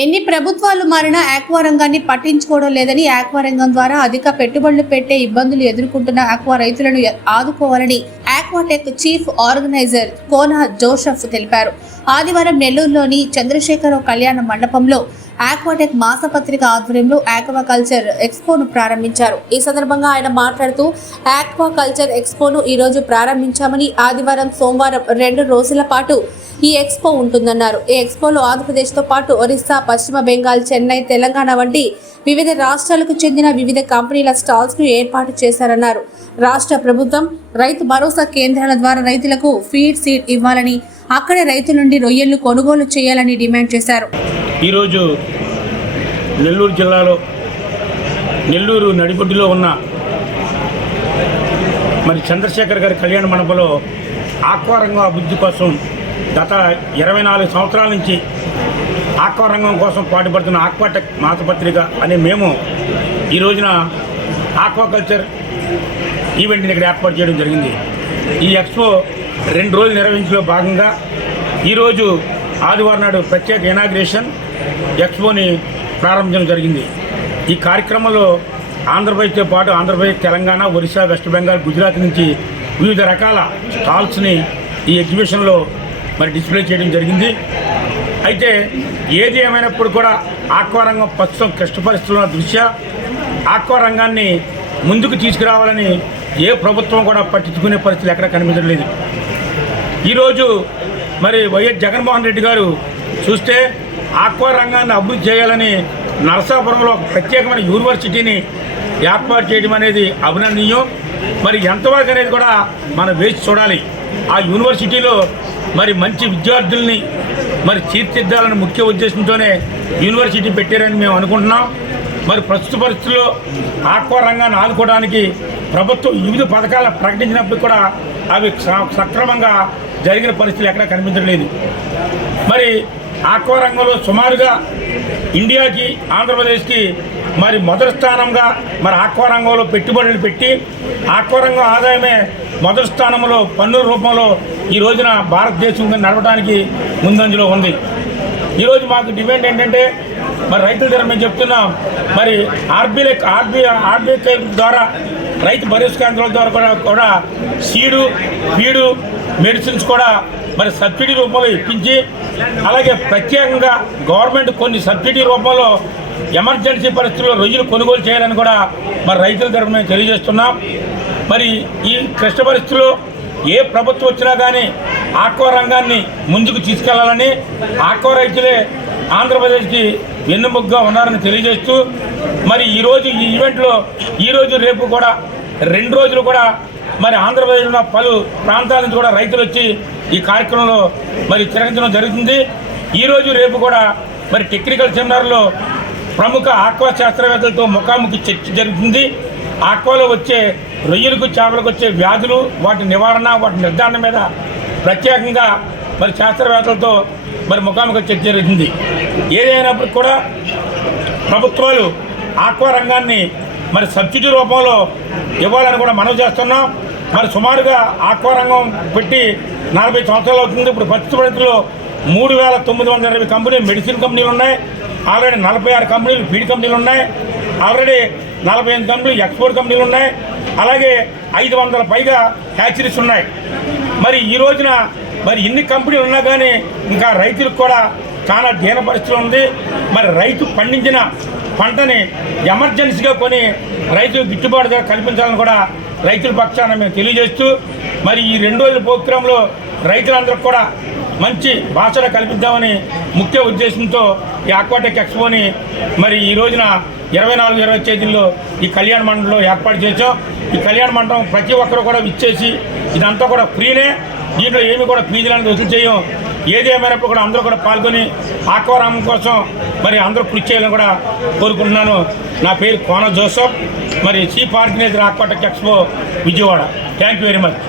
ఎన్ని ప్రభుత్వాలు మారినా ఆక్వా రంగాన్ని పట్టించుకోవడం లేదని ఆక్వా రంగం ద్వారా అధిక పెట్టుబడులు పెట్టే ఇబ్బందులు ఎదుర్కొంటున్న ఆక్వా రైతులను ఆదుకోవాలని ఆక్వాటెక్ చీఫ్ ఆర్గనైజర్ కోన జోసెఫ్ తెలిపారు. ఆదివారం నెల్లూరులోని చంద్రశేఖరరావు కళ్యాణ మండపంలో ఆక్వాటెక్ మాసపత్రిక ఆధ్వర్యంలో ఆక్వాకల్చర్ ఎక్స్పోను ప్రారంభించారు. ఈ సందర్భంగా ఆయన మాట్లాడుతూ ఆక్వాకల్చర్ ఎక్స్పోను ఈరోజు ప్రారంభించామని, ఆదివారం సోమవారం 2 రోజుల పాటు ఈ ఎక్స్పో ఉంటుందన్నారు. ఈ ఎక్స్పోలో ఆంధ్రప్రదేశ్తో పాటు ఒరిస్సా, పశ్చిమ బెంగాల్, చెన్నై, తెలంగాణ వంటి వివిధ రాష్ట్రాలకు చెందిన వివిధ కంపెనీల స్టాల్స్ ను ఏర్పాటు చేశారన్నారు. రాష్ట్ర ప్రభుత్వం రైతు భరోసా కేంద్రాల ద్వారా రైతులకు ఫీడ్ సీడ్ ఇవ్వాలని, అక్కడే రైతుల నుండి రొయ్యలు కొనుగోలు చేయాలని డిమాండ్ చేశారు. ఈరోజు నెల్లూరు జిల్లాలో నెల్లూరు నడిబొడ్డులో ఉన్న చంద్రశేఖర్ గారి కళ్యాణ మండపంలో ఆక్వా రంగం అభివృద్ధి కోసం గత 24 సంవత్సరాల నుంచి ఆక్వా రంగం కోసం పాటుపడుతున్న ఆక్వాటెక్ మాసపత్రిక అనే మేము ఈ రోజున ఆక్వాకల్చర్ ఈవెంట్ని ఇక్కడ ఏర్పాటు చేయడం జరిగింది. ఈ ఎక్స్పో 2 రోజులు నిర్వహించలో భాగంగా ఈరోజు ఆదివారం నాడు ప్రత్యేక ఇనాగ్రేషన్ ఎక్స్పోని ప్రారంభించడం జరిగింది. ఈ కార్యక్రమంలో ఆంధ్రప్రదేశ్తో పాటు ఆంధ్రప్రదేశ్, తెలంగాణ, ఒరిస్సా, వెస్ట్ బెంగాల్, గుజరాత్ నుంచి వివిధ రకాల స్టాల్స్ని ఈ ఎగ్జిబిషన్లో డిస్ప్లే చేయడం జరిగింది. అయితే ఏది ఏమైనప్పుడు కూడా ఆక్వా రంగం ప్రస్తుతం కష్ట పరిస్థితుల దృష్ట్యా ఆక్వా రంగాన్ని ముందుకు తీసుకురావాలని ఏ ప్రభుత్వం కూడా పట్టించుకునే పరిస్థితులు ఎక్కడ కనిపించట్లేదు. ఈరోజు వైఎస్ జగన్మోహన్ రెడ్డి గారు చూస్తే ఆక్వా రంగాన్ని అభివృద్ధి చేయాలని నరసాపురంలో ఒక ప్రత్యేకమైన యూనివర్సిటీని ఏర్పాటు చేయడం అనేది అభినందనీయం. ఎంతవరకు అనేది కూడా మనం వేచి చూడాలి. ఆ యూనివర్సిటీలో మంచి విద్యార్థుల్ని తీర్చిదిద్దాలని ముఖ్య ఉద్దేశంతోనే యూనివర్సిటీ పెట్టారని మేము అనుకుంటున్నాం. ప్రస్తుత పరిస్థితుల్లో ఆక్వా రంగాన్ని ఆదుకోవడానికి ప్రభుత్వం వివిధ పథకాలను ప్రకటించినప్పుడు కూడా అవి సక్రమంగా జరిగిన పరిస్థితులు ఎక్కడా కనిపించట్లేదు. ఆక్వా రంగంలో సుమారుగా ఇండియాకి, ఆంధ్రప్రదేశ్కి మొదటి స్థానంగా ఆక్వా రంగంలో పెట్టుబడులు పెట్టి ఆక్వా రంగం ఆదాయమే మొదటి స్థానంలో పన్నుల రూపంలో ఈ రోజున భారతదేశం నడవడానికి ముందంజలో ఉంది. ఈరోజు మాకు డిమాండ్ ఏంటంటే రైతుల దగ్గర మేము చెప్తున్నాం, ఆర్బీఐ ద్వారా రైతు భరోసా కేంద్రాల ద్వారా కూడా సీడు, ఫీడు, మెడిసిన్స్ కూడా సబ్సిడీ రూపంలో ఇప్పించి, అలాగే ప్రత్యేకంగా గవర్నమెంట్ కొన్ని సబ్సిడీ రూపంలో ఎమర్జెన్సీ పరిస్థితుల్లో రొయ్యలు కొనుగోలు చేయాలని కూడా రైతుల తరఫున మేము తెలియజేస్తున్నాం. ఈ క్లిష్ట పరిస్థితుల్లో ఏ ప్రభుత్వం వచ్చినా కానీ ఆక్వా రంగాన్ని ముందుకు తీసుకెళ్లాలని, ఆక్వా రైతులే ఆంధ్రప్రదేశ్కి వెన్నుముగ్గా ఉన్నారని తెలియజేస్తూ ఈరోజు ఈ ఈవెంట్లో ఈరోజు రేపు కూడా 2 రోజులు కూడా ఆంధ్రప్రదేశ్లో పలు ప్రాంతాల నుంచి కూడా రైతులు వచ్చి ఈ కార్యక్రమంలో తిరగడం జరుగుతుంది. ఈరోజు రేపు కూడా టెక్నికల్ సెమినార్లో ప్రముఖ ఆక్వా శాస్త్రవేత్తలతో ముఖాముఖి చర్చ జరుగుతుంది. ఆక్వాలో వచ్చే రొయ్యలకు, చేపలకు వచ్చే వ్యాధులు, వాటి నివారణ, వాటి నిర్ధారణ మీద ప్రత్యేకంగా శాస్త్రవేత్తలతో ముఖాముఖి చర్చ జరుగుతుంది. ఏదైనప్పుడు కూడా ప్రభుత్వాలు ఆక్వా రంగాన్ని సబ్సిడీ రూపంలో ఇవ్వాలని కూడా మనవి చేస్తున్నాం. సుమారుగా ఆక్వా రంగం పెట్టి 40 సంవత్సరాలు అవుతుంది. ఇప్పుడు ప్రస్తుత పరిస్థితుల్లో 3,920 కంపెనీలు మెడిసిన్ కంపెనీలు ఉన్నాయి. ఆల్రెడీ 46 కంపెనీలు ఫీడ్ కంపెనీలు ఉన్నాయి. ఆల్రెడీ 48 కంపెనీలు ఎక్స్పోర్ట్ కంపెనీలు ఉన్నాయి. అలాగే 500 పైగా హ్యాచరీస్ ఉన్నాయి. ఈ రోజున ఇన్ని కంపెనీలు ఉన్నా కానీ ఇంకా రైతులకు కూడా చాలా దీన పరిస్థితి ఉంది. రైతు పండించిన పంటని ఎమర్జెన్సీగా కొని రైతులకు గిట్టుబాటు ధర కల్పించాలని కూడా రైతుల పక్షాన మేము తెలియజేస్తూ ఈ 2 రోజుల ప్రోగ్రాంలో రైతులందరికీ కూడా మంచి భాషలు కల్పిద్దామని ముఖ్య ఉద్దేశంతో ఈ ఆక్వాటెక్ ఎక్స్పోని ఈ రోజున 24-25 తేదీల్లో ఈ కళ్యాణ మండపంలో ఏర్పాటు చేసాం. ఈ కళ్యాణ మండపం ప్రతి ఒక్కరు కూడా ఇచ్చేసి ఇదంతా కూడా ఫ్రీనే, దీంట్లో ఏమి కూడా ఫీజులను వసూలు చేయం. ఏది ఏమైనప్పుడు కూడా అందరూ కూడా పాల్గొని ఆక్వా రంగం కోసం అందరూ కృషి చేయాలని కూడా కోరుకుంటున్నాను. నా పేరు Kona Joseph, chief organiser Aquatech expo Vijayawada. Thank you very much.